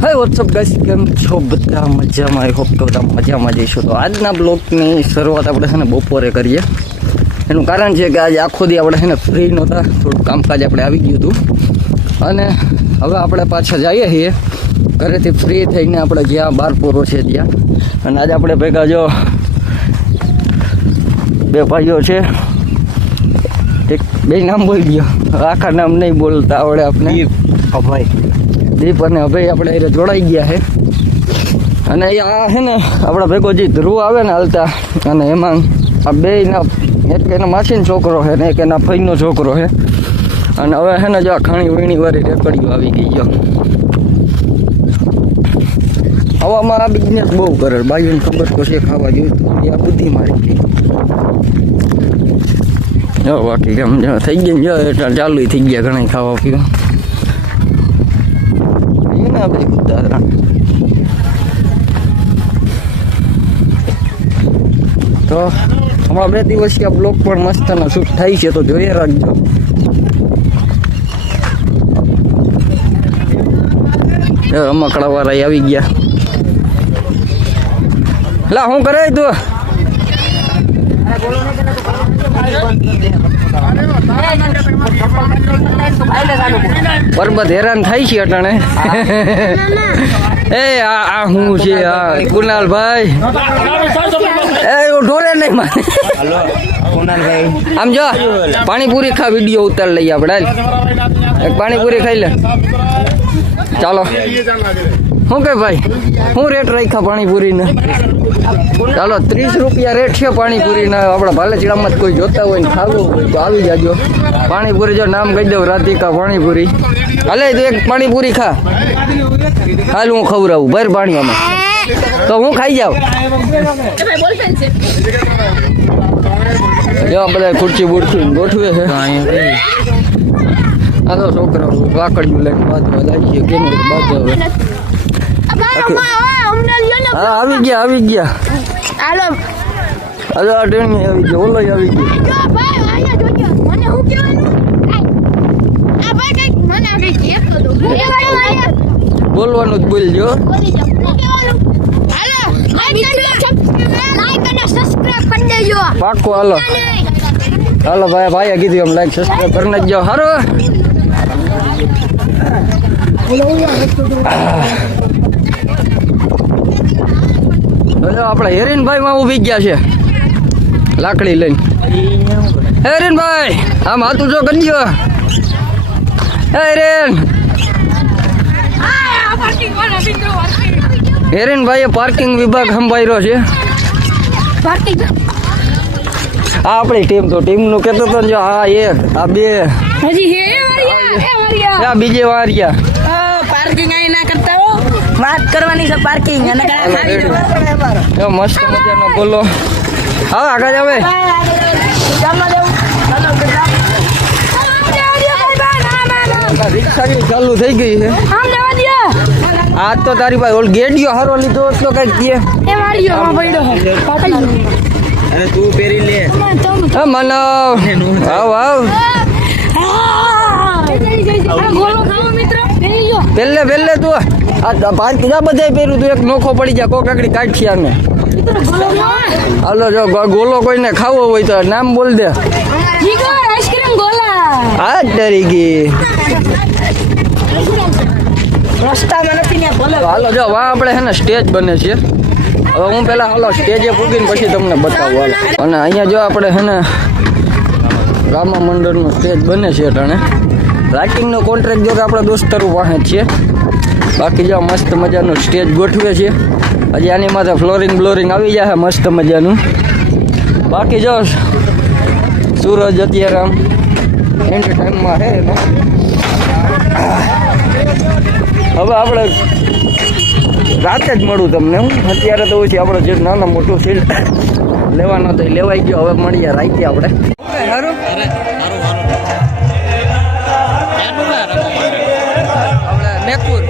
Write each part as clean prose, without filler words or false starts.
હાય WhatsApp guys, કેમ છો બધા? મજામાં? આઈ હોપ કે બધા મજામાં જઈશું. તો આજના બ્લોગની શરૂઆત આપણે છે ને બપોરે કરીએ. એનું કારણ છે કે આજે આખો દી આપણે છે ને ફ્રી નહોતા, થોડું કામકાજ આપણે આવી ગયું હતું અને હવે આપણે પાછા જઈએ છીએ ઘરેથી ફ્રી થઈને. આપણે જ્યાં બાર પૂરો છે ત્યાં, અને આજે આપણે ભેગા જો બે ભાઈઓ છે. એક બે નામ બોલી ગયો, આખા નામ નહીં બોલતા આવડે આપણે. અભય, દીપ અને અભય આપણે એ જોડાઈ ગયા છે. અને આ છે ને આપણા ભેગો જે ધ્રુવ આવે ને હાલતા, અને એમાં આ બેયના એક એના માસીનો છોકરો છે ને એક એના ફઈનો છોકરો છે. અને હવે છે ને જો આ ખાણી વીણી વાળી રેકડીઓ આવી ગઈ. જો હવામાં આ બિઝનેસ બહુ કરે, બાયુને ખબર તો છે ખાવા જેવું, એ આ બુદ્ધિ મારી ગઈ. જો બાકી કેમ થઈ ગઈ જો એટલે ચાલુ થઈ ગયા ઘણા ખાવા પીવા. એના બે ઉદાહરણ તો હમણાં 2 દિવસથી આ બ્લોગ પણ મસ્તનો શૂટ થાય છે, તો જોઈએ રાખજો. રમકડા વાળા આવી ગયા. લા શું કરે તું? પરબત હેરાન થાય છે અટાણે. એ આ હું છે આ કુનાલભાઈ, એ ઢોરે નહીં માને. આમ જો પાણીપુરી ખા, વિડીયો ઉતાર લઈએ આપણે. એક પાણીપુરી ખાઈ લે. ચાલો શું કે ભાઈ, શું રેટ રાખ્યા પાણીપુરીને? ચાલો 30 રૂપિયા રેટ છે પાણીપુરીના. આપણા ભાલેચીડામાં કોઈ જોતા હોય ને ખાવું હોય તો આવી જાજો. પાણીપુરી જો નામ કહી દઉં, રાધિકા પાણીપુરી. હાલે તો એક પાણીપુરી ખા. હાલ હું ખવડાવું ભર પાણી આમાં, તો હું ખાઈ જાઉં. જો બધા ખુરચી બુરચી ગોઠવે છે. આ તો છોકરા વાકડિયું લઈને બાજવા જાય છે. કેમ બાજુ હવે હા આવી ગયા. હાલો આ ટ્રેન આવી ગયો, ઓલો આવી ગયો. બોલવાનું જ બોલજો. પાકો હાલો હાલો ભાઈ, ભાઈએ કીધું એમ લાઈક સબસ્ક્રાઈબ કરી નાખજો. સારું આપડે હેરીનભાઈ માં ઉભી ગયા છે લાકડી લઈને. હેરીનભાઈ આમ હાથું જો કરજો. હેરીનભાઈ પાર્કિંગ વિભાગ સંભાળ્યો છે. આ આપણી ટીમ તો ટીમ નું કેતો તો જો. હા એક આ બે બીજે વારિયા પાર્કિંગ અહીં ના કરતા હો, વાત કરવાની છે પાર્કિંગ. અને મસ્ત મજાનો બોલો. હા આગળ આવે. રિક્ષા ચાલુ થઈ ગઈ છે. આજ તો તારી પાસે ઓલ ગેડિયો હારો લીધો એટલો કઈ કે અરે તું પહેરી લે. મનવ આવ આવ પેલે તું આ પાંચ બધા પહેર્યું તું. એક નોખો પડી જાય કોક આકડી કાઢી આને. હાલો જો ગોલો કોઈને ખાવો હોય તો નામ બોલ દે. હા ડરી ગઈ. હાલો જો વા આપણે છે ને સ્ટેજ બને છે. હવે હું પેલા હાલો સ્ટેજે પૂગીને પછી તમને બતાવું. હાલો અને અહીંયા જો આપણે છે ને રામા મંડળનું સ્ટેજ બને છે અટાણે. લાઇટિંગનો કોન્ટ્રાક્ટ જો કે આપણા દોસ્તારો પાસે જ છે. બાકી જો મસ્ત મજાનું સ્ટેજ ગોઠવે છે. હજી આની માથે ફ્લોરિંગ આવી જાય મસ્ત મજાનું. બાકી જો સૂરજ અત્યારે આમ એન્ડ ટાઈમમાં છે એનો. હવે આપણે રાતે જ મળું તમને. હું અત્યારે તો ઓછી આપણે જે નાના મોટું સીટ લેવાનો તો લેવાઈ ગયો. હવે મળીએ રાતે આપણે. સારું મેકપુર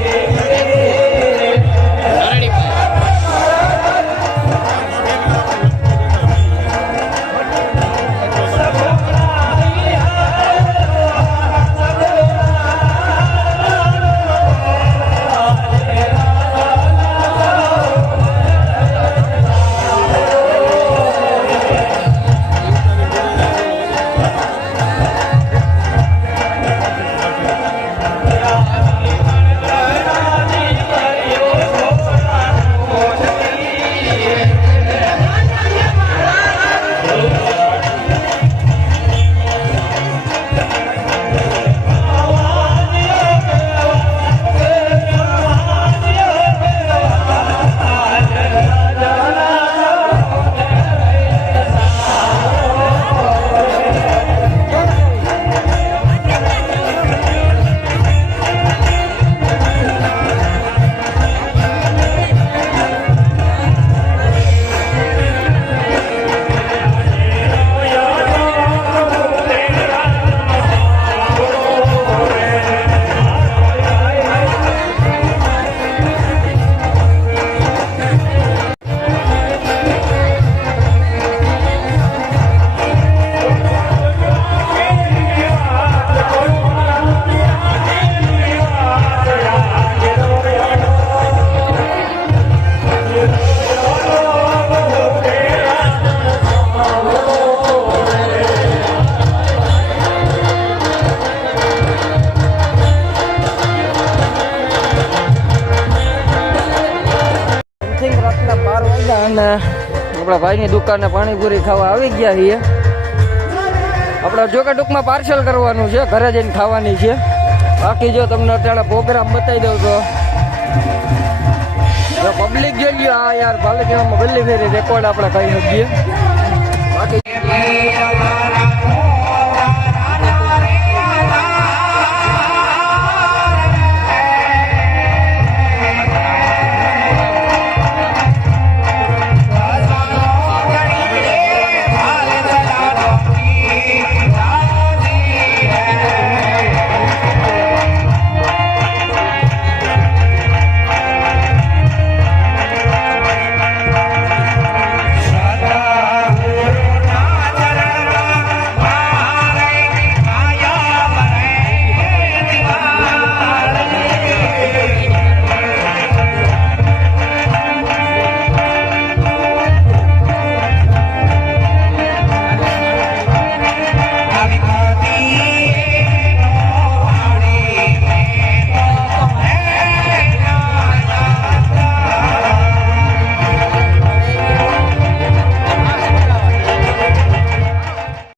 અને આપણા ભાઈની દુકાને પાણીપુરી ખાવા આવી ગયા છીએ. આપણે જો કે ટૂંકમાં પાર્સલ કરવાનું છે, ઘરે જઈને ખાવાની છે. બાકી જો તમને અત્યારે પ્રોગ્રામ બતાવી દઉં તો પબ્લિક જોઈ લ્યો. હા યાર, પાલિકામાં ગલ્લી ફેરી રેકોર્ડ આપણે કહી શકીએ. બાકી